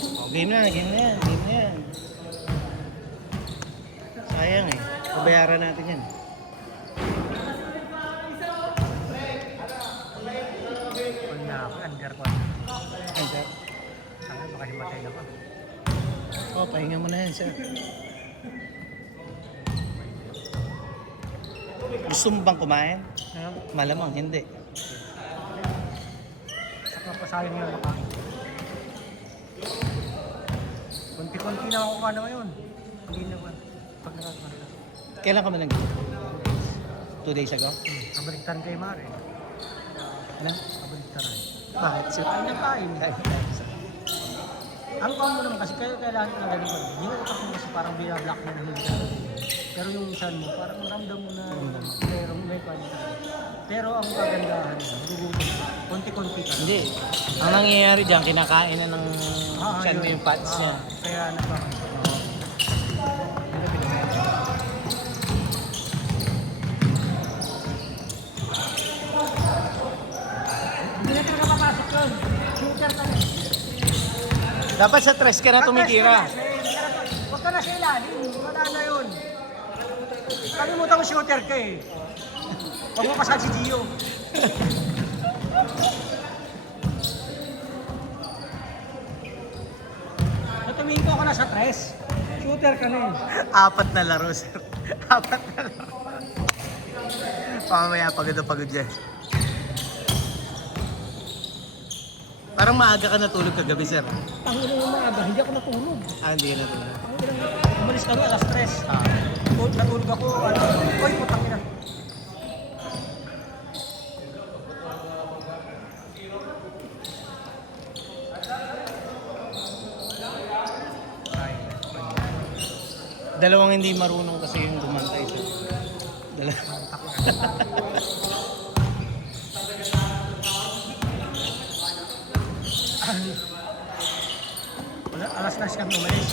Oh, game na yan, game na yan. Sayang eh. Pabayaran natin yan. Kung na ako, under ko. Ay, sir. Sana baka himatay ako. Oh, pahinga mo na yan, sir. Gusto mo bang kumain? Malamang, hindi. Saka pasayang yung maka. Konti-konti na ako ano ngayon. Hindi naman. Pag nakakanta. Kailan ka ba nag 2 days ago? Kabaliktaran kay Mare. Ano? Kabaliktaran. Bakit? Sir? Kain ng kain. Ang pang mo naman kasi kailangan ng ganun. Yung utak mo kasi parang binablock mo na hindi ka. Pero yung saan mo, parang maramdam mo na merong may kanya. Pero ang kagandahan, nagugutom ka. Konti-konti ka. Hindi. Ang nangyayari dyan, kinakain na ng saan mo yung fats niya. Kaya nagpapakita. Hindi na talaga papasok yun. Shooter ka na. Dapat sa tres ka na tumikira. Huwag ka na sa ilalim. Wala na yun. Kalimutan mo shooter ka eh. Huwag mo pasal si Gio. Natumingin ko ako na sa tres. Shooter ka na eh. 4 na laro, sir. 4 na laro. Pamamaya pagod na pagod dyan. Parang maaga ka natulog kagabi, sir. Tangin na yung maaga, hindi ako natulog. Ah, hindi ka natulog. Umalis kami alas 3. Ah. Natulog ako, oy, putang ina. Dalawang hindi marunong kasi yung gumantay, sir. Dalawa. Alas 10 kami umalis.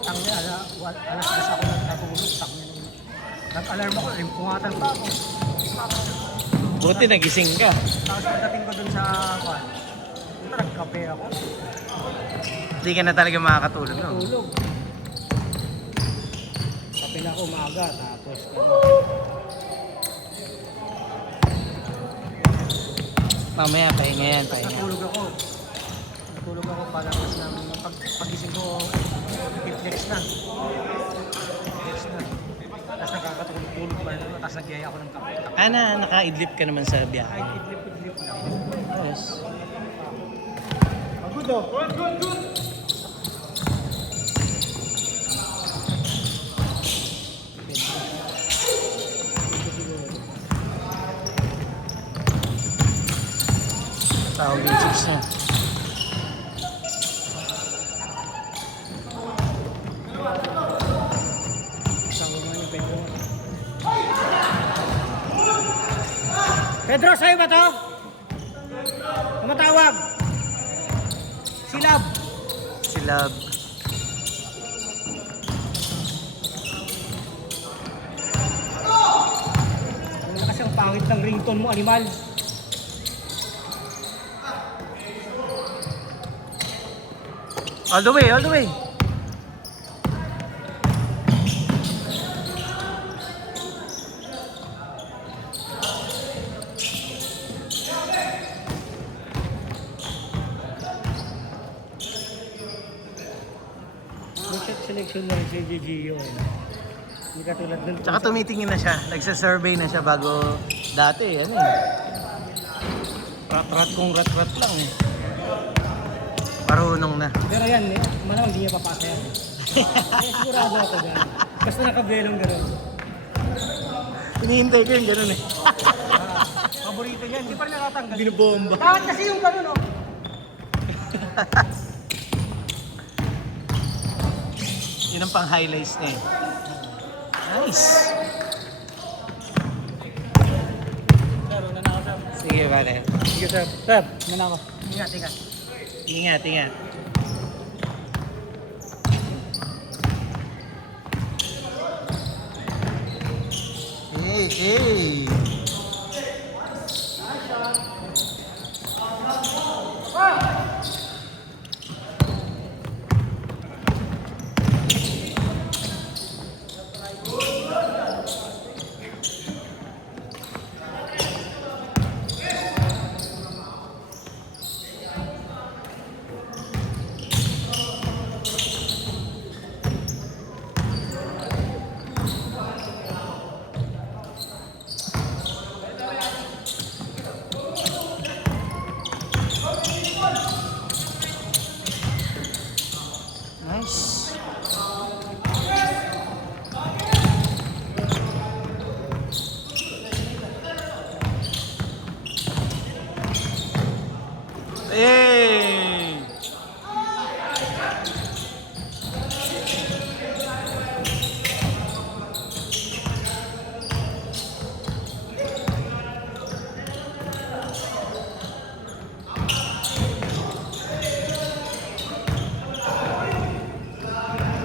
Tangin na, alas 10 ako natulog. Tangin na. Nag-alarm ako, pungatan pa ako. Buti nagising ka. Tapos pagdating ko dun sa kwan, nagkape ako. Hindi ka na talaga makakatulog, no? Natulog. Kape na ako umaga, tapos Mamaya, pahinga yan, pahinga. natulog ako. Natulog ako palabas ng pagising ko, reflex na. Reflex na. Tapos nakakatulog pa naman, tapos nagyaya ako ng kape. Ana, naka-idlip ka naman sa biyahe. Kahit idlip-idlip lang. Yes. Good oh. Good. Tawag yung chips niya. Kasama mo yung Pedro. Pedro, sa'yo ba to? Tumatawag. Silab. Silab. Wala kasi ang pangit ng ringtone mo, animal. All the way, all the way. May selection lang si Gio. Hindi katulad dun. Tsaka tumitingin na siya. Nagsa-survey na siya bago dati. Ano eh. Rat-rat kung rat-rat lang eh. Marunong na. Pero yan, malamang hindi niya papasa yan. Kaya sigurado ako dyan. Basta nakabelong gano'n. Hinihintay ko yung gano'n eh. Paborito niya, hindi pa rin nakatanggal. Binubomba. Bakit kasi yung gano'n, oh? Yun ang pang-highlights niya eh. Nice. Pero nanakaw sir. Sige, pare. Sige sir. Sir, nanakaw. Ingat, ingat. Ingat, ingat. Hey, hey.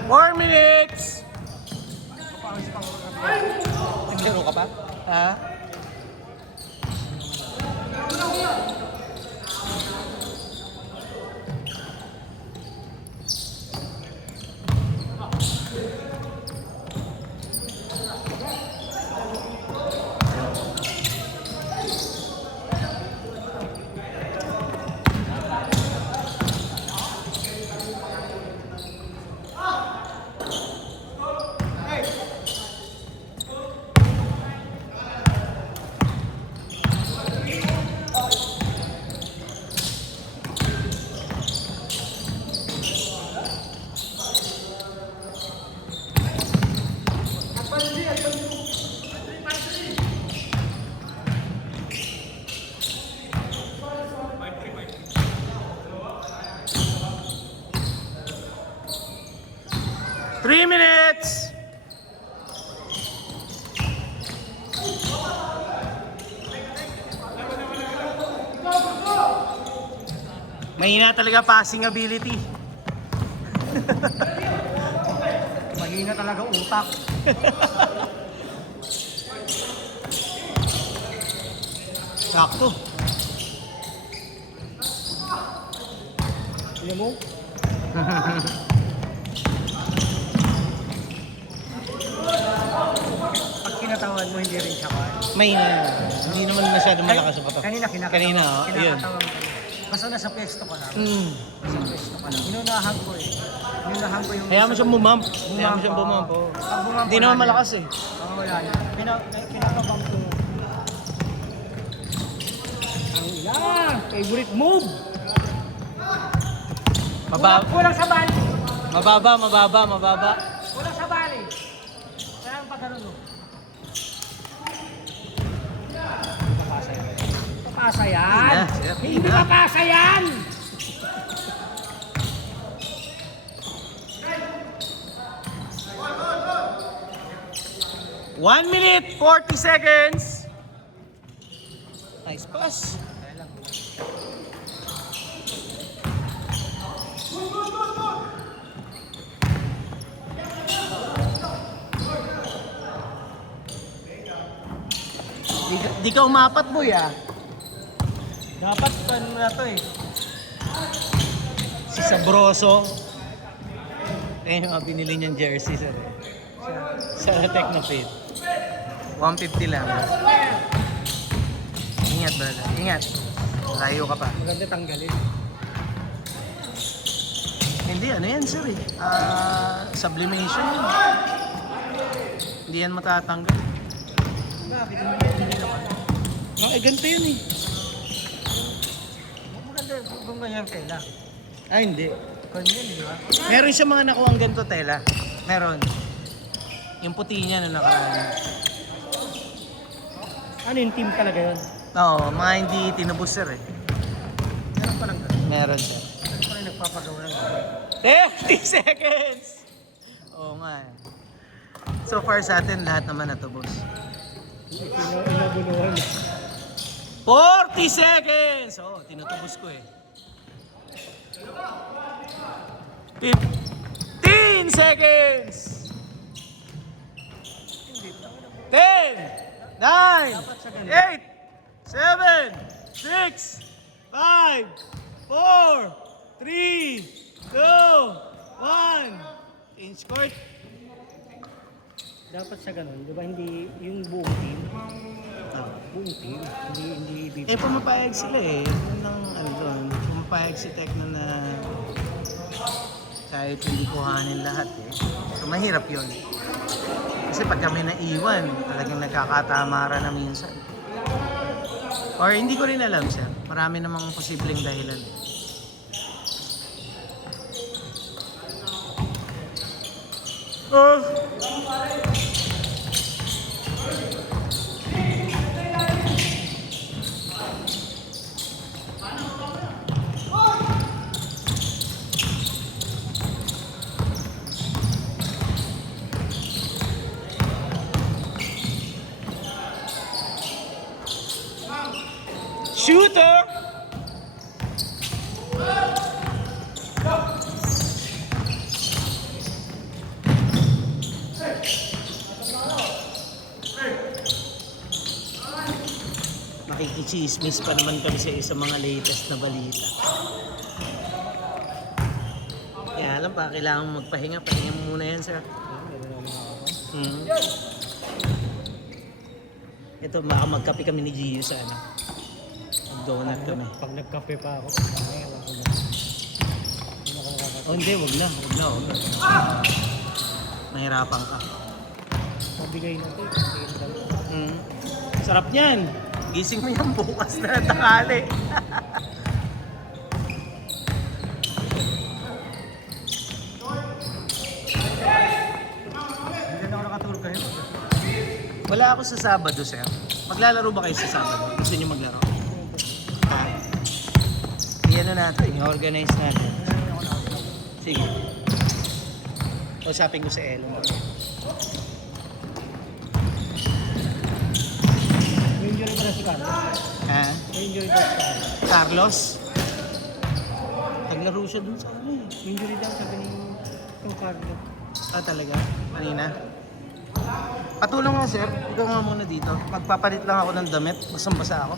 4 minutes! Papawis pa ako. Naglaro ka pa? Ha? Three minutes! Mahina talaga passing ability. Mahina talaga utak. Sakto. Tignan mo. Pag kinatawan mo, hindi rin siya kaya. Mahina. Hindi naman masyadong malakas ang katawan. Kanina kinakatawan. Kanina, oh, yun. Kinakatawan ko. Basta nasa pesto ka lang. Mm. Nasa pesto ka lang. Inunahan ko eh. Inunahan ko yung... Kaya mo siyang bumamp. Kaya mo siyang bumamp. Oh. Pag bumamp, Hindi naman malakas eh. Oo, wala na. Kinakabang ko. Ang yan! Favorite move! Kulang sa bali! Mababa. Kulang sa bali! Kaya ang pagkaroon mo. Papasa yan! Hindi papasa yan! One minute, 40 seconds. Nice pass. Di ka umapat, boy, ah. Dapat ano na to eh. Si Sabroso. Ayun yung mga binili niyang jersey, sir. Sa Technofit. 150 lang. Ingat, brother. Ingat. Layo ka pa. Maganda tanggalin. Hindi, ano yan, sir, eh. Sublimation yun. Hindi yan matatanggal. Bakit hindi naman? Ganito yun, eh. Maganda kung ganyan tela. Hindi. Ganyan, di ba? Meron siya mga nakuhang ganito, tela. Meron. Yung puti niya na nakaraan. Ano yung team talaga yun? Oo, mga hindi tinubos, sir, eh. Meron pa lang ganun. Meron, sir. Ano pa rin nagpapagawa ng 30 seconds! Oo nga, eh. So far sa atin, lahat naman natubos. Inabunuhan. 40 seconds! Oo, tinutubos ko, eh. 15 seconds! 10, 9, 8, 7, 6, 5, 4, 3, 2, 1. Inch court. Dapat sa ganun, di ba hindi yung buong team? Buong team. Hindi ibig. Pumapayag sila eh. Yun ang ano doon. Pumapayag si Tecno na kahit hindi kuhanin lahat eh. So mahirap yun. Kasi pag kami naiwan, talagang nagkakatamara na minsan. Or hindi ko rin alam, sir. Marami namang posibleng dahilan. Shooter! Nakikichismis pa naman kami sa mga latest na balita. Kaya alam pa, kailangan magpahinga. Pahinga mo muna yan, sir. Mm. Ito, baka magkape kami ni Gio sa ano. Mag-donut kami. Pag nagkape pa ako, ewan ko na. Oh, hindi, wag na. Nahirapan ka. Mabigay na ito. Mm. Sarap niyan. Gising mo yan bukas na tanghali. Hindi na ako nakatulog kayo. Wala ako sa Sabado, sir. Maglalaro ba kayo sa Sabado? Gusto niyo maglaro? Ha? Iyan na natin. I-organize natin. Sige. Usapin ko sa Ellen. May injury pa na si Carlos. Ha? May injury pa si Carlos. Carlos? Naglaro siya dun sa ano eh. May injury daw sabi ni yung Carlos. Ah, talaga? Kanina? Patulong nga, sir. Ikaw nga muna dito. Magpapalit lang ako ng damit. Basang-basa ako.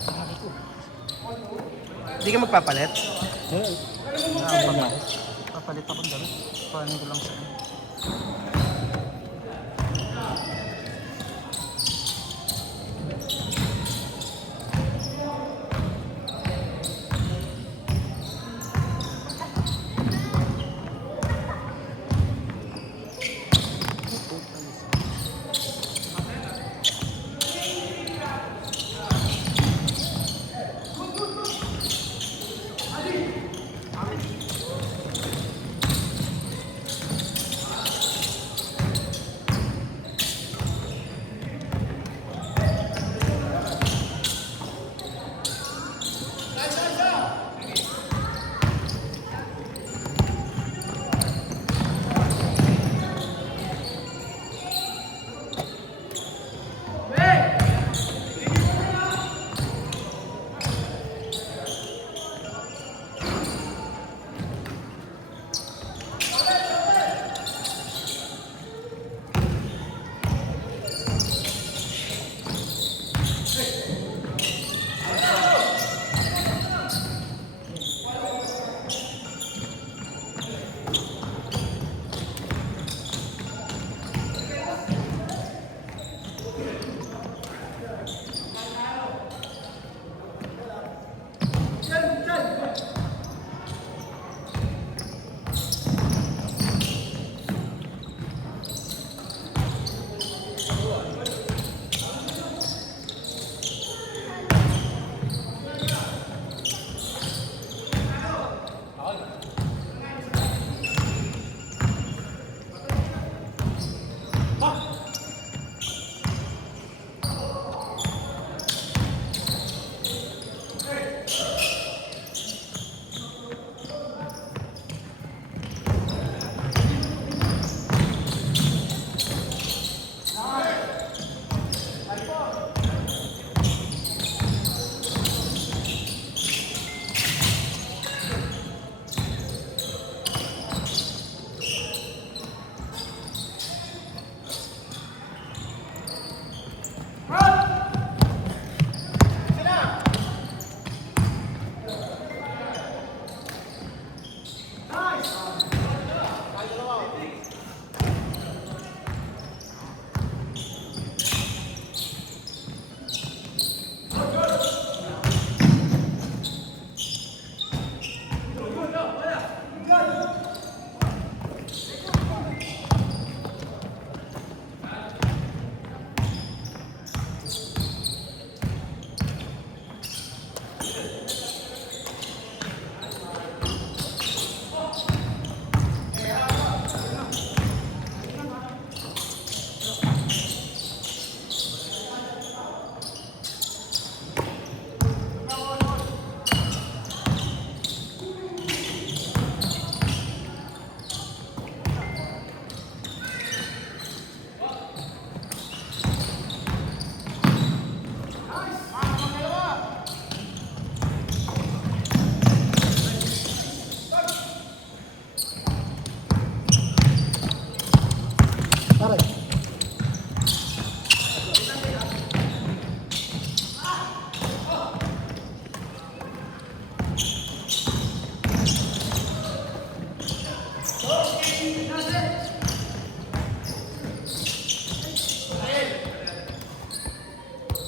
Hindi ka magpapalit? Papalit ako. Papalit ako ng damit. Paano ko lang sa'yo.